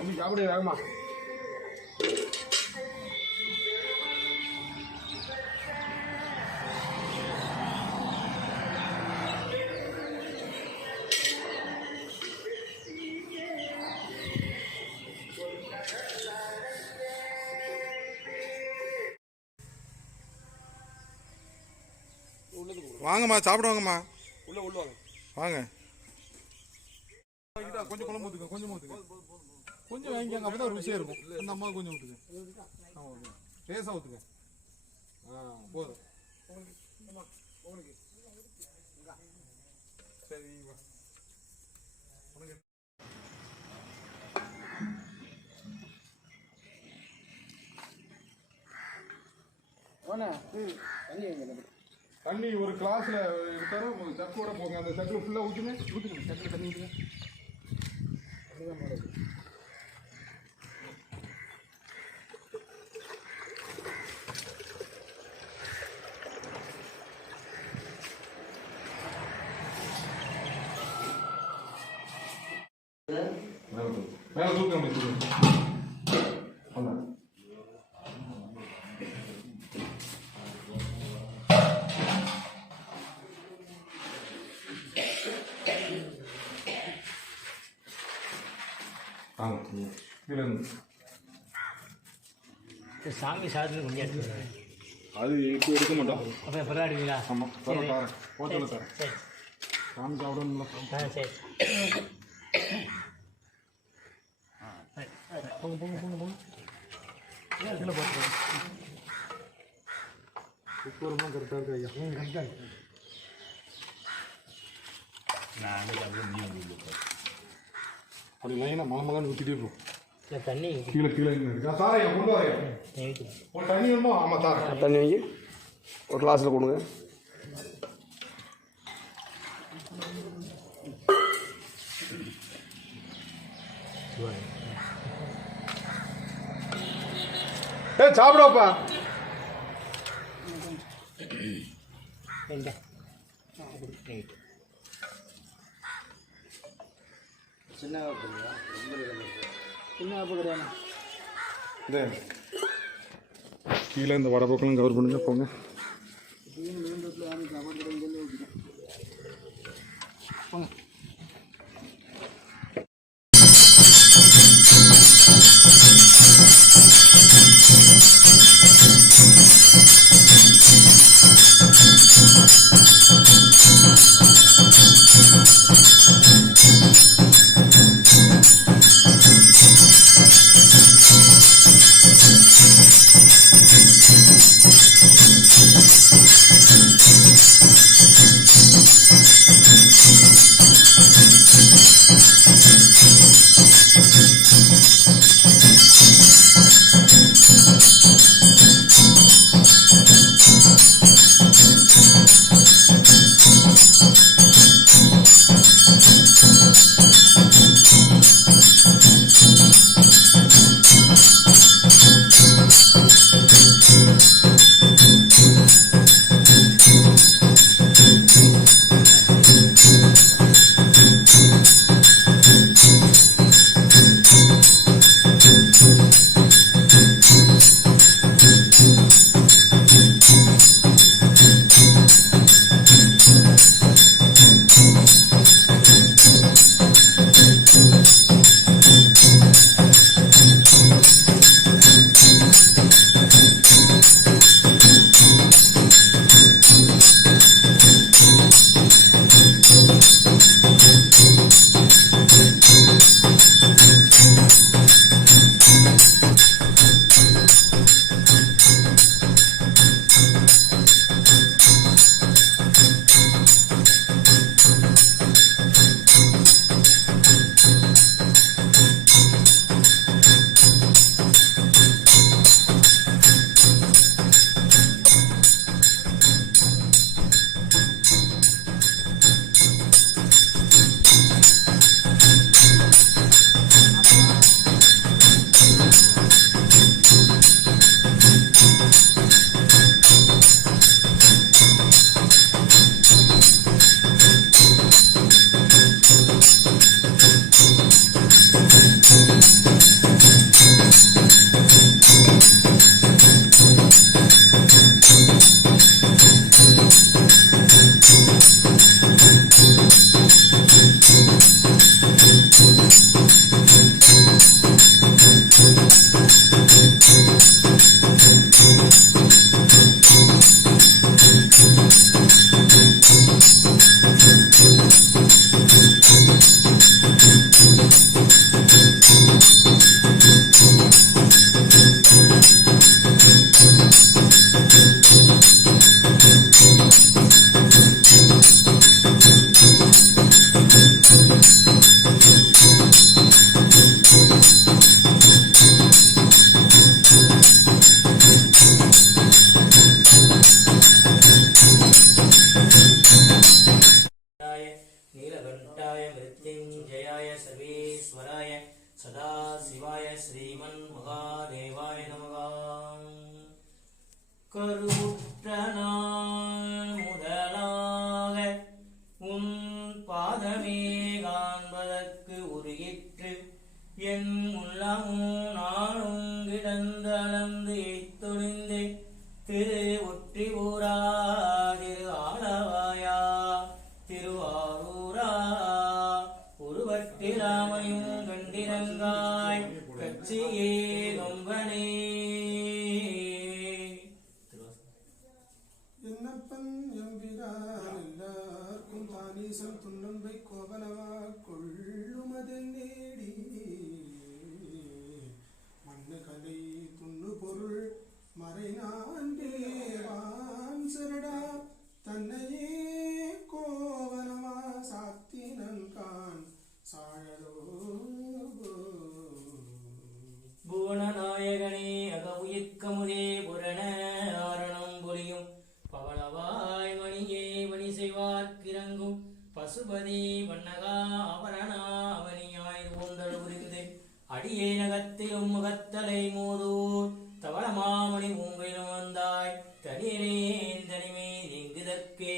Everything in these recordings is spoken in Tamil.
தம்பி சாப்பிடு வேகமா. வாங்கம்மா சாப்பிடுவாங்கம்மா உள்ள உள்ள வாங்க. வாங்க. கொஞ்சம் குழம்பு கொஞ்சம் ஊத்துக்க கொஞ்சம் வாங்கிக்காங்க அப்பதான் ருசியா இருக்கும். அந்த அம்மா கொஞ்சம் ஊத்துக்க ஆ ஓகே. லேசா ஊத்துக்க. ஆ போதும். சரி வா தண்ணி ஒரு கிளாஸ்ல எடுத்தாலும் சக்கோட போங்க. அந்த சக்கில் ஃபுல்லாக ஊற்றுங்க ஊற்றுங்க சக்கில் தண்ணி ஊற்றுங்க சாமி கொஞ்சம் எடுத்துக்கிறேன் அது இப்போ எடுக்க மாட்டோம். அப்போ பிறகாடுவீங்களா ஆமாம் தர தரேன் ஹோட்டலில் தரேன். சரி சாமி சாப்பிடணும்ல. ஆ சரி. போங்க போங்க போங்க போங்க. கீழே பார்த்துக்கோங்க உப்பு கரெக்டாக இருக்கு ஐயா? ம் கரெக்டாக இருக்கு. அப்படி லைனாக மலை மலைன்னு ஊற்றிட்டே இருக்கும் இல்லை தண்ணி கீழே கீழே இருக்கா. கொண்டு வரையா ஒரு தண்ணி வேணுமோ? ஆமாம் சார். தண்ணி வாங்கி ஒரு கிளாஸில் கொடுங்க. ஏ சாப்பிடப்பா இதே கீழே இந்த வடபக்கம் கவர் பண்ணுங்க போங்க. ஒற்றி ஊரா திரு ஆளவாயா? திருவாரூரா. உருவட்டிலாமையும் கண்டிரங்காய். கட்சியே செய்வார்க்கிறங்கும் பசுபதி வண்ணகா ஆபரணா அவனியாய் ஊந்தல் புரிந்து அடியே நகத்திலும் முகத்தலை மோதூர். தவளமாமணி மூங்கிலும் வந்தாய். தனியனேன் தனிமை நீங்குதற்கே.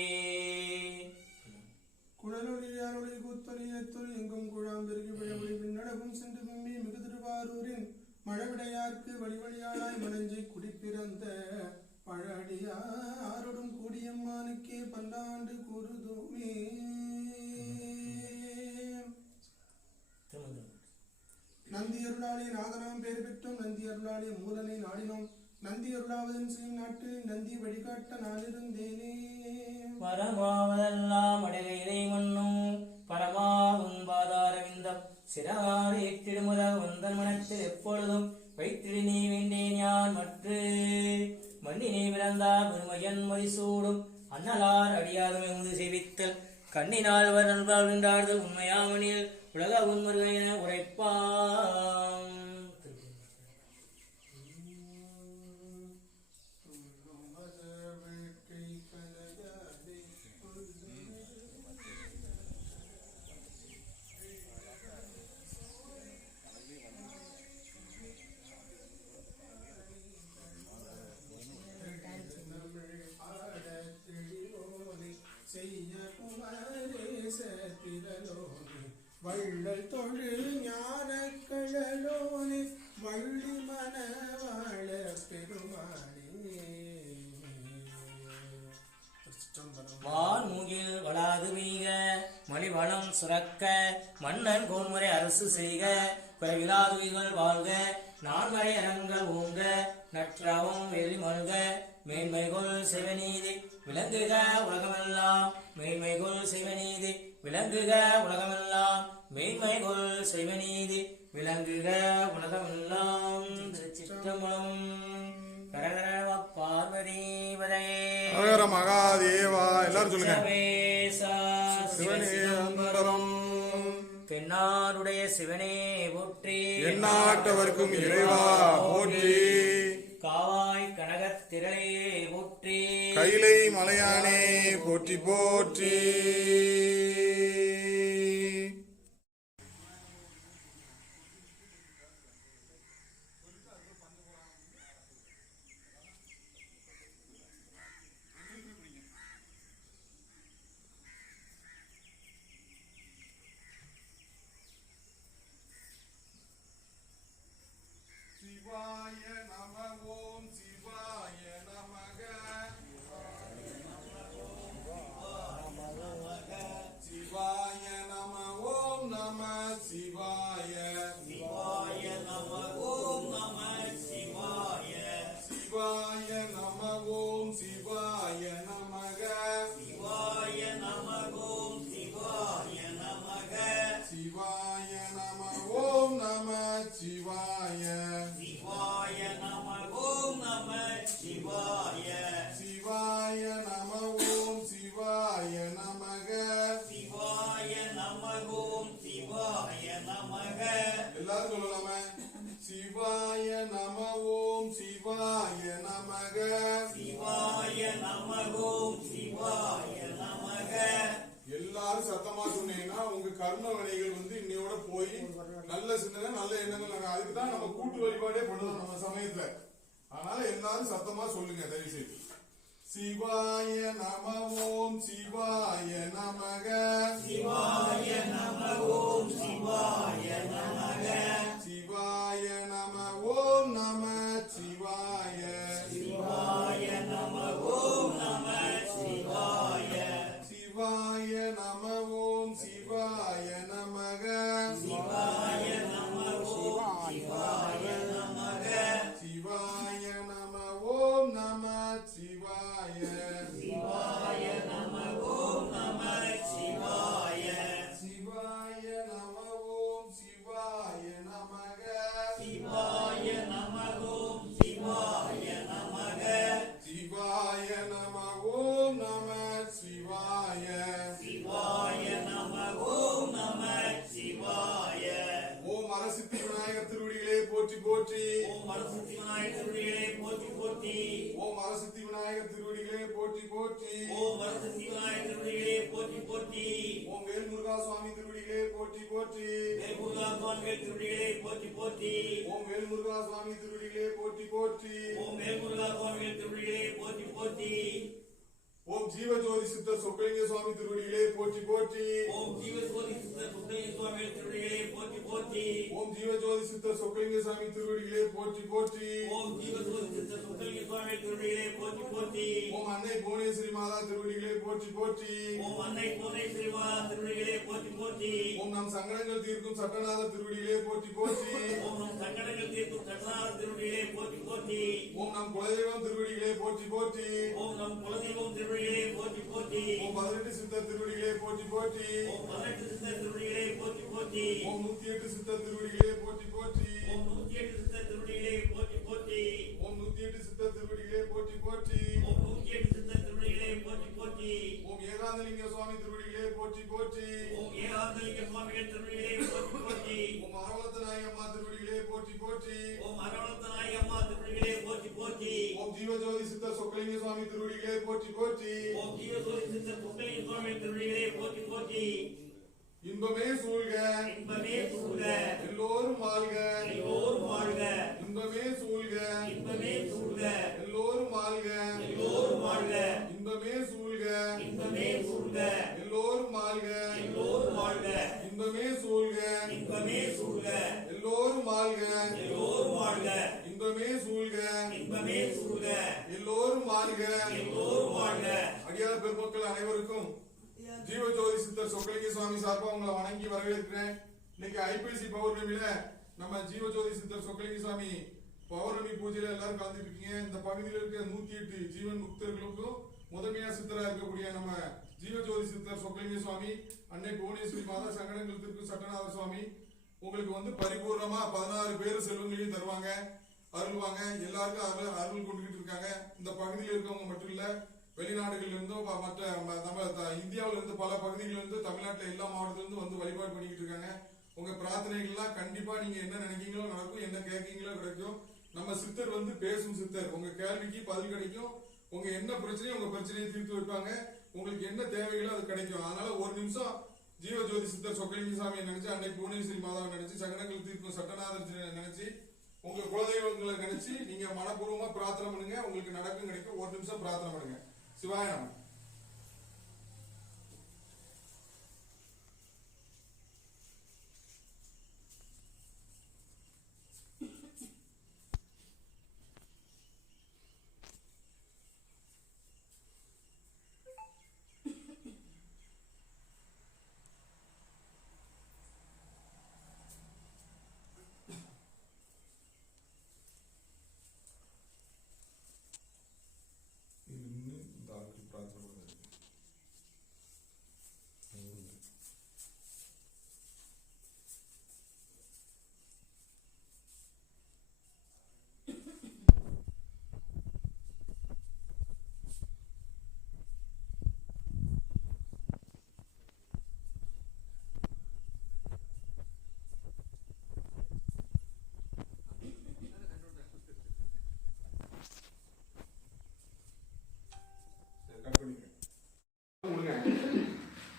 குழலொளி யாரொளி கூத்தொலி எங்கும் குழாம் பெருகி விழவொளி சென்று விம்மி மிகு திருவாரூரின் மழவிடையார்க்கு வழிவழியாளாய் குடிப்பிறந்த பழடியாரோடும் கூடியம்மானுக்கே பல்லாண்டு கூறுதுமே நந்தி அருளாளி நாதனாம் பேர் பெற்றோம் நந்தி அருளாளி மூலனை நாடினோம். நந்தி அருளாவதன் செய்யும் நாட்டில் நந்தி வழிகாட்ட நாளிருந்தேனே. பரமாவதெல்லாம் அடகையிலை மண்ணும் பரமா உன் பாதாரவிந்தம். சிறாறு எட்டிடுமுத உந்தன் மனத்தில் எப்பொழுதும் வைத்திடு நீ வேண்டேன் யான் மற்று? மண்ணினை பிறந்தா பெருமையன் மதிசூடும் அன்னலார் அடியாதுமை முது செய்வித்தல் கண்ணினால் வர் நண்பால் நின்றார்கள் உண்மையாமனில். உலக உண்மருக என மணிவளம் சுரக்க மன்னன் கோன்முறை அரசு செய்க குறைவிலாதுயிர்கள் வாழ்க நான்மறை அரங்கள் ஓங்க நற்றவம் வெளி மல்க மேன்மைகொள் சிவநீதி விளங்குக உலகமெல்லாம் மேன்மைகொள் சிவநீதி விளங்குக உலகமெல்லாம் மேன்மைகொள் சிவநீதி விளங்குக உலகமெல்லாம். திருச்சிற்றம்பலம் கரகர பார்வதி வரையே ஹரஹர மகாதேவா எல்லாரும் சொல்லுங்க. சிவனே தென்னாடுடைய சிவனே போற்றி. எந்நாட்டவர்க்கும் இறைவா போற்றி. காவாய் கனகத் திரளையே போற்றி. கைலை மலையானே போற்றி போற்றி சிவாய நம ஓம் சிவாய நமக சிவாய நம ஓம் நம சிவாய சிவாய நம ஓம் நம சிவாய சிவாய நம ஓம் சிவாய நமக. சிவாய நம ஓம் சிவாய நமக. சிவாய நம ஓம் நம சிவாய. சிவாய நம ஓம் நம சிவாய. சிவாய நம ஓம் சிவாய நமக. சிவாய நம ஓம் சிவாய நமக. எல்லாரும் சொல்லலாமே சிவாய நம ஓம் சிவாய நமக. சிவாய நம ஓம் சிவாய நமக. எல்லாரும் சத்தமா சொன்னீங்கன்னா உங்க கர்ம வினைகள் வந்து இன்னையோட போய் நல்ல சிந்தனை நல்ல எண்ணங்கள் நாங்க அதுக்கு தான் நம்ம கூட்டு வழிபாடே பண்ணுவோம் நம்ம சமயத்துல. அதனால எல்லாரும் சத்தமா சொல்லுங்க தயவு செய்து சிவாய நம ஓம் சிவாய நமக. போற்றி. ஓம் அரசித்தி விநாயகர் திருவடிகளே போற்றி போற்றி. ஓம் அரசித்தி விநாயகர் திருவடிகளே போற்றி போற்றி. ஓம் அரசித்தி விநாயகர் திருவடிகளே போற்றி போற்றி. ஓம் வேல் முருகா சுவாமி திருவடிகளே போற்றி போற்றி. வேல் முருகா சுவாமி திருவடிகளே போற்றி போற்றி. ஓம் வேல் முருகா சுவாமி திருவடிகளே போற்றி போற்றி. ஓம் வேல் முருகா சுவாமி திருவடிகளே போற்றி போற்றி. ஓம் ஜீவஜோதி சித்தர் சொக்கலிங்க சுவாமி திருவடிகளே போற்றி போற்றி. ஓம் ஜீவஜோதி சித்தர் சொக்கலிங்க சுவாமி திருவடிகளே போற்றி போற்றி. ஓம் ஜீவஜோதி சித்தர் சொக்கலிங்க சுவாமி திருவடிகளே போற்றி போற்றி. ஓம் ஜீவஜோதி சித்தர் சொக்கலிங்க சுவாமி திருவடிகளே போற்றி போற்றி. ஓம் அன்னை புவனேஸ்வரி மாதா திருவடிகளே போற்றி போற்றி. ஓம் அன்னை புவனேஸ்வரி மாதா திருவடிகளே போற்றி போற்றி. ஓம் நம் சங்கடங்கள் தீர்க்கும் சட்டநாத திருவடிகளே போற்றி போற்றி. ஓம் நம் சங்கடங்கள் தீர்க்கும் சட்டநாத திருவடிகளே போற்றி போற்றி. ஓம் நம் குலதெய்வம் திருவடிகளே போற்றி போற்றி. ஓம் நம் குலதெய்வம் திருவடிகளே போற்றி போற்றி. ஓம் பதினெட்டு சித்தர் திருவடிகளே போற்றி போற்றி. ஓம் பதினெட்டு சித்தர் திருவடிகளே போற்றி போற்றி. ஓம் நூத்தி எட்டு சித்தர் திருவடிகளே போற்றி போற்றி. ஓம் நூத்தி எட்டு சித்தர் திருவடிகளே போற்றி போற்றி. ஓம் நூத்தி எட்டு சித்தர் திருவடிகளே போற்றி போற்றி. ஓம் நூத்தி எட்டு சித்தர் திருவடிகளே போற்றி போற்றி. ஓம் ஏகாந்தலிங்க சுவாமி திருவடிகளே போற்றி போற்றி. ஓம் ஏகாந்தலிங்க சுவாமிகள் திருவடிகளே போற்றி போற்றி. ஓம் அரவலத்த நாயகம்மா திருவடிகளே போற்றி போற்றி. ஓம் அரவலத்த நாயகம்மா திருவடிகளே போற்றி போற்றி. ஓம் ஜீவஜோதி சித்தர் சொக்கலிங்க சுவாமி திருவடிகளே போற்றி போற்றி. ஓம் ஜீவஜோதி சித்தர் சொக்கலிங்க சுவாமி திருவடிகளே போற்றி போற்றி இன்பமே சூழ்க இன்பமே சூழ்க எல்லோரும் வாழ்க எல்லோரும் வாழ்க இன்பமே சூழ்க இன்பமே சூழ்க எல்லோரும் வாழ்க எல்லோரும் வாழ்க இன்பமே சூழ்க இன்பமே சூழ்க எல்லோரும் வாழ்க எல்லோரும் வாழ்க இன்பமே சூழ்க இன்பமே சூழ்க எல்லோரும் வாழ்க அடியாத பெருமக்கள் அனைவருக்கும் ஜீவஜோதி சித்தர் சொக்கலிங்க சுவாமி சார்பாக உங்களை வணங்கி வரவேற்கிறேன். இன்னைக்கு ஐபிசி பௌர்ணமியில நம்ம ஜீவஜோதி சித்தர் சொக்கலிங்க சுவாமி பௌர்ணமி பூஜையில எல்லாரும் கலந்துட்டு இருக்கீங்க இந்த பகுதியில் இருக்க நூத்தி எட்டு ஜீவன் முக்தர்களுக்கும் முதன்மையா சித்தரா இருக்கக்கூடிய நம்ம ஜீவஜோதி சித்தர் சொக்கலிங்க சுவாமி அன்னை புவனேஸ்வரி மாதா சங்கடங்கள் திருக்கு சட்டநாத சுவாமி உங்களுக்கு வந்து பரிபூர்ணமா பதினாறு பேர் செல்வங்களையும் தருவாங்க அருள்வாங்க. எல்லாருக்கும் அருள் அருள் கொண்டுகிட்டு இருக்காங்க. இந்த பகுதியில் இருக்கவங்க மட்டும் இல்லை வெளிநாடுகள்ல மற்ற நம்ம த- இருந்து பல பகுதிகளில் இருந்து தமிழ்நாட்டுல எல்லா மாவட்டத்திலிருந்து வந்து வழிபாடு பண்ணிக்கிட்டு இருக்காங்க. உங்க பிரார்த்தனைகள்லாம் கண்டிப்பா நீங்க என்ன நினைக்கீங்களோ நடக்கும் என்ன கேட்கீங்களோ கிடைக்கும். நம்ம சித்தர் வந்து பேசும் சித்தர். உங்க கேள்விக்கு பதில் கிடைக்கும். உங்க என்ன பிரச்சனையும் உங்க பிரச்சனையை தீர்த்து வைப்பாங்க. உங்களுக்கு என்ன தேவைகளோ அது கிடைக்கும். அதனால ஒரு நிமிஷம் ஜீவஜோதி சித்தர் சொக்கலிங்க சாமியை நினைச்சு அன்னைக்கு புவனேஸ்வரி மாதாவை நினைச்சு சங்கடங்கள் தீர்க்கும் சட்டநாதர் நினைச்சு உங்க குலதெய்வங்களை நினைச்சு நீங்க மனப்பூர்வமா பிரார்த்தனை பண்ணுங்க. உங்களுக்கு நடக்கும் கிடைக்கும். ஒரு நிமிஷம் பிரார்த்தனை பண்ணுங்க. சிவாய நம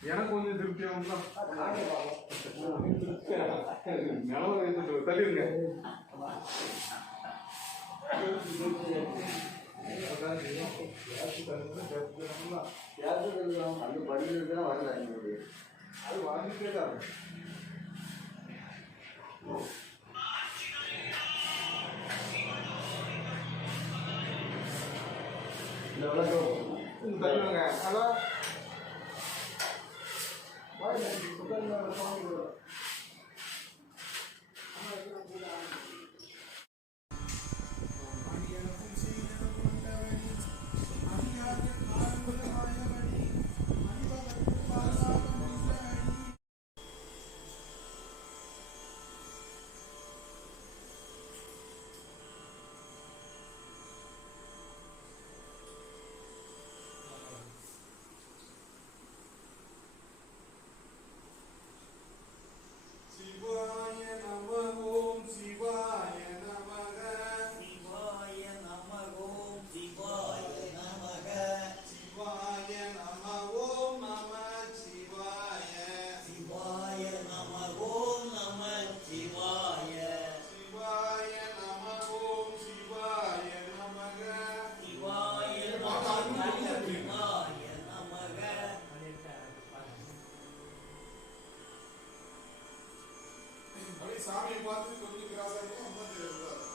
எனக்கு கொஞ்சம் திருப்தியாகும் தான் நிலவு தள்ளிடுங்க அந்த படிக்கிறது தான் வரல எங்களுக்கு அது வந்துட்டே தான் இருக்கும் இந்த விளக்கம் அதான் 还有，你是跟着他那个？அப்படியே சாமியை பார்த்து கொஞ்சம் கிராஸா இருக்கும் அம்மா தெரியாது திருவிழனாய்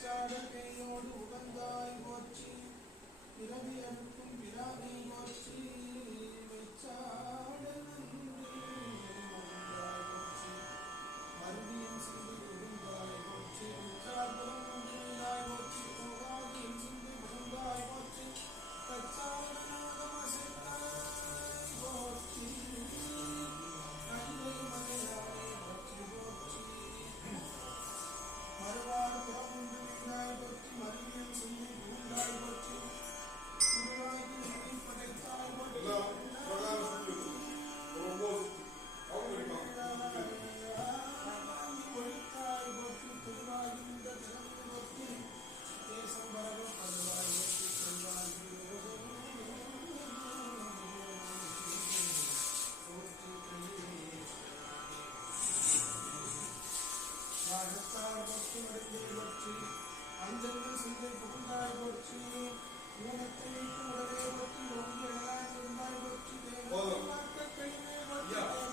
Eternity அடைந்தே போற்றி அஞ்சங்கள் சிந்தை புகுந்தாய் போற்றி ஊனத்தை விட்டு உடனே போற்றி ஒன்று எழலாய் இருந்தாய் போற்றி தேவ கை மேல் போற்றி